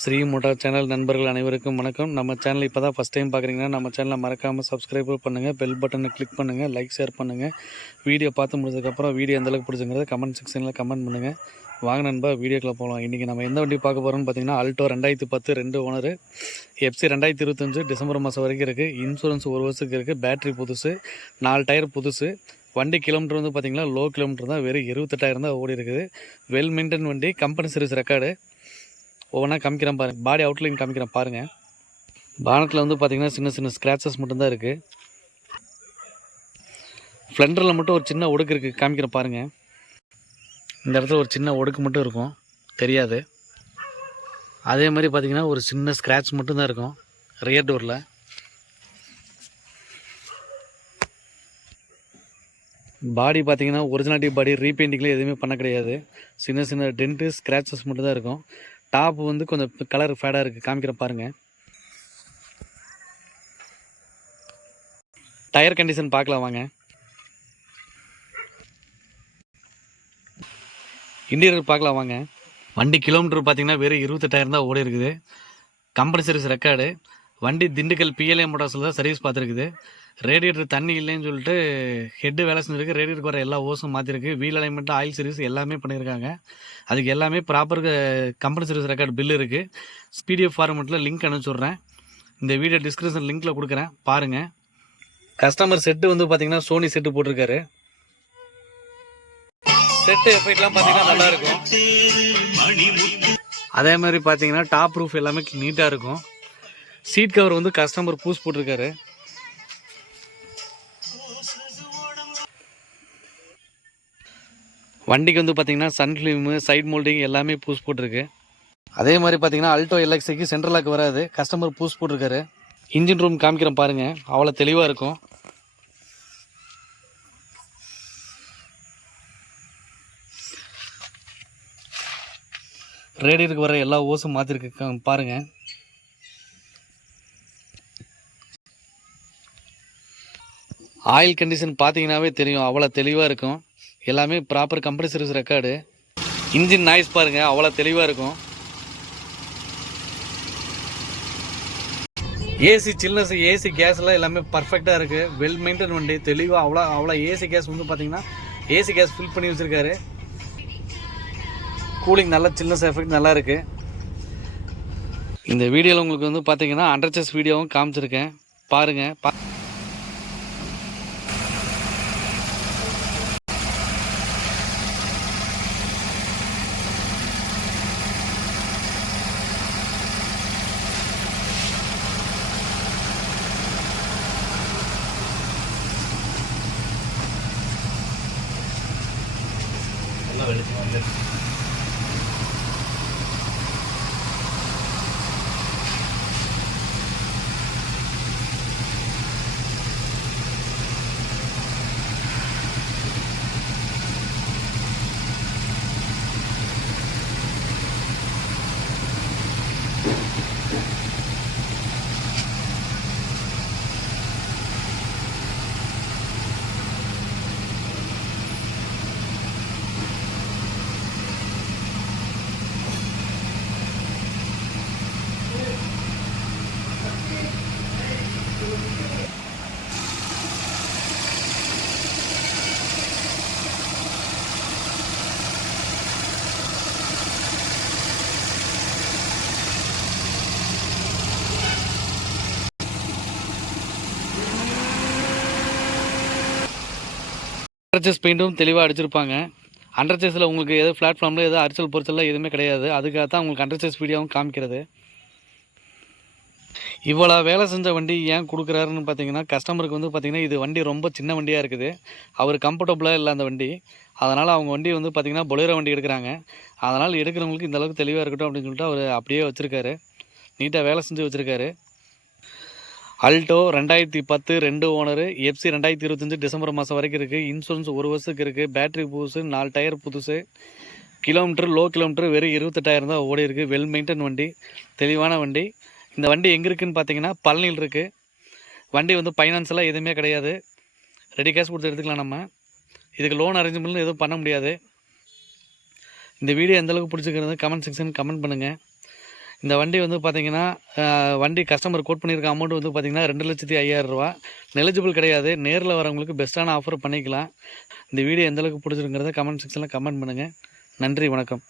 Sri motor channel நண்பர்கள் அனைவருக்கும் வணக்கம். நம்ம சேனல் இப்போ தான் ஃபஸ்ட் டைம் பார்க்குறீங்கன்னா நம்ம சேனலை மறக்காமல் சப்ஸ்கிரைப் பண்ணுங்கள், பெல் பட்டனை கிளிக் பண்ணுங்கள், லைக் ஷேர் பண்ணுங்கள். வீடியோ பார்த்து முடிஞ்சதுக்கப்புறம் வீடியோ எந்தளவுக்கு பிடிச்சிங்கிறத கமெண்ட் செக்ஷனில் கமெண்ட் பண்ணுங்கள். வாங்க நண்பா, வீடியோக்குள்ளே போகலாம். இன்றைக்கி நம்ம எந்த வண்டி பார்க்க போகிறோம்னு பார்த்தீங்கன்னா ஆல்டோ 2010 2 ஓனரு, எஃப்சி 2025 டிசம்பர் மாதம் வரைக்கும் இருக்குது. இன்சூரன்ஸ் 1 வருஷத்துக்கு இருக்குது. பேட்ரி புதுசு, 4 டயர் புதுசு. வண்டி கிலோமீட்டர் வந்து பார்த்திங்கன்னா லோ கிலோமீட்டர் தான், வெறும் 28,000 தான் ஓடி இருக்குது. வெல் மெயின்டைன் வண்டி, கம்பெனி சர்வீஸ் ரெக்கார்டு. ஒவ்வொன்றா காமிக்கிறேன் பாருங்கள். பாடி அவுட்லைன் காமிக்கிறேன் பாருங்கள். பானத்தில் வந்து பார்த்திங்கன்னா சின்ன சின்ன ஸ்க்ராச்சஸ் மட்டும்தான் இருக்குது. ஃப்ளண்டரில் மட்டும் ஒரு சின்ன ஒடுக்கு இருக்குது, காமிக்கிறேன் பாருங்கள். இந்த இடத்துல ஒரு சின்ன ஒடுக்கு மட்டும் இருக்கும், தெரியாது. அதே மாதிரி பார்த்திங்கன்னா ஒரு சின்ன ஸ்க்ராட்ச் மட்டும்தான் இருக்கும் ரியர் டோரில். பாடி பார்த்திங்கன்னா ஒரிஜினாலிட்டி பாடி, ரீபெயிண்டிங்கில் எதுவுமே பண்ண கிடையாது. சின்ன சின்ன டென்ட்டு ஸ்க்ராச்சஸ் மட்டும்தான் இருக்கும். டாப் வந்து கொஞ்சம் கலர் ஃபேடாக இருக்குது, காமிக்கிற பாருங்கள். டயர் கண்டிஷன் பார்க்கலாம் வாங்க. இன்டீரியர் பார்க்கலாம் வாங்க. வண்டி கிலோமீட்டர் பார்த்தீங்கன்னா வெறும் 28,000 தான் ஓடி இருக்குது. Company service record. வண்டி திண்டுக்கல் பிஎல்ஏ மோட்டார்ஸில் தான் சர்வீஸ் பார்த்துருக்குது. ரேடியேட்டர் தண்ணி இல்லைன்னு சொல்லிட்டு ஹெட்டு வேலை செஞ்சுருக்கு. ரேடியேட்டருக்கு வர எல்லா ஓஸும் மாற்றிருக்கு. வீல் அலைன்மெண்ட், ஆயில் சர்வீஸ் எல்லாமே பண்ணியிருக்காங்க. அதுக்கு எல்லாமே proper company service record bill இருக்குது. பிடிஎஃப் ஃபார்மெட்டில் லிங்க் அனுப்பிச்சுட்றேன். இந்த வீடியோ டிஸ்கிரிப்ஷன் லிங்க்கில் கொடுக்குறேன், பாருங்கள். கஸ்டமர் செட்டு வந்து பார்த்திங்கன்னா சோனி செட்டு போட்டிருக்காரு. செட்டு எஃபெக்ட்லாம் பார்த்தீங்கன்னா நல்லாயிருக்கும். அதே மாதிரி பார்த்தீங்கன்னா டாப் ரூஃப் எல்லாமே நீட்டாக இருக்கும். சீட் கவர் வந்து கஸ்டமர் பூஸ் போட்டிருக்காரு. வண்டிக்கு வந்து பார்த்தீங்கன்னா சன்ஃப்ளீமு, சைட் மோல்டிங் எல்லாமே பூஸ் போட்டிருக்கு. அதே மாதிரி பார்த்தீங்கன்னா அல்டோ எல்எக்ஸிக்கு சென்ட்ரல் லாக் வராது, கஸ்டமர் பூஸ் போட்டிருக்காரு. இன்ஜின் ரூம் காமிக்கிறேன் பாருங்கள், அவ்வளோ தெளிவாக இருக்கும். ரேடியருக்கு வர எல்லா ஓஸும் மாற்றிருக்கு பாருங்கள். ஆயில் கண்டிஷன் பார்த்தீங்கன்னாவே தெரியும், அவ்வளோ தெளிவாக இருக்கும். எல்லாமே proper company service record. Engine noise பாருங்கள், அவ்வளோ தெளிவாக இருக்கும். ஏசி சில்னஸ், ஏசி கேஸ்லாம் எல்லாமே பர்ஃபெக்டாக இருக்குது. வெல் மெயின்டைன் வண்டி, தெளிவாக அவ்வளோ ஏசி கேஸ் வந்து பார்த்திங்கன்னா ஏசி கேஸ் ஃபில் பண்ணி வச்சுருக்காரு. கூலிங் நல்லா, சில்னஸ் எஃபெக்ட் நல்லா இருக்குது. இந்த வீடியோவில் உங்களுக்கு வந்து பார்த்தீங்கன்னா அண்டர்சஸ் வீடியோவும் காமிச்சிருக்கேன், பாருங்கள். அண்டர்சேஸ் பெயிண்ட்டும் தெளிவாக அடிச்சிருப்பாங்க. அண்டர்சேஸில் உங்களுக்கு எது பிளாட்ஃபார்மில் எதுவும் அரிச்சல் பொரிச்சல்லாம் எதுவுமே கிடையாது. அதுக்காக தான் உங்களுக்கு அண்டர்சேஸ் வீடியோவும் காமிக்கிறது. இவ்வளோ வேலை செஞ்ச வண்டி ஏன் கொடுக்குறாருன்னு பார்த்தீங்கன்னா, கஸ்டமருக்கு வந்து பார்த்திங்கன்னா இது வண்டி ரொம்ப சின்ன வண்டியாக இருக்குது, அவர் கம்ஃபர்டபுளாக இல்லை அந்த வண்டி. அதனால் அவங்க வண்டி வந்து பார்த்திங்கன்னா பொலேரோ வண்டி எடுக்கிறாங்க. அதனால் எடுக்கிறவங்களுக்கு இந்தளவுக்கு தெளிவாக இருக்கட்டும் அப்படின்னு சொல்லிட்டு அவர் அப்படியே வச்சுருக்காரு, நீட்டாக வேலை செஞ்சு வச்சுருக்காரு. அல்டோ 2010 2 ஓனரு, எஃப்சி 2025 டிசம்பர் மாதம் வரைக்கும் இருக்குது. இன்சூரன்ஸ் 1 வருஷத்துக்கு இருக்குது. பேட்ரி புதுசு, 4 டயர் புதுசு. கிலோமீட்டர் லோ கிலோமீட்டர் வெறும் 28,000 தான் ஓடி இருக்குது. வெல் மெயின்டைன் வண்டி, தெளிவான வண்டி. இந்த வண்டி எங்கே இருக்குதுன்னு பார்த்தீங்கன்னா பழனியில் இருக்குது. வண்டி வந்து ஃபைனான்ஸெல்லாம் எதுவுமே கிடையாது, ரெடி கேஷ் கொடுத்து எடுத்துக்கலாம். நம்ம இதுக்கு லோன் அரேஞ்ச்மெண்ட் எதுவும் பண்ண முடியாது. இந்த வீடியோ எந்தளவுக்கு பிடிச்சிக்கிறது கமெண்ட் செக்ஷன் கமெண்ட் பண்ணுங்கள். இந்த வண்டி வந்து பார்த்திங்கன்னா வண்டி கஸ்டமர் கோட் பண்ணியிருக்க அமௌண்ட் வந்து பார்த்திங்கன்னா 2,05,000 ரூபா. நெலிஜிபிள் கிடையாது. நேரில் வரவங்களுக்கு பெஸ்ட்டான ஆஃபர் பண்ணிக்கலாம். இந்த வீடியோ எந்தளவுக்கு பிடிச்சிருங்கிறத கமெண்ட் செக்ஷனில் கமெண்ட் பண்ணுங்கள். நன்றி, வணக்கம்.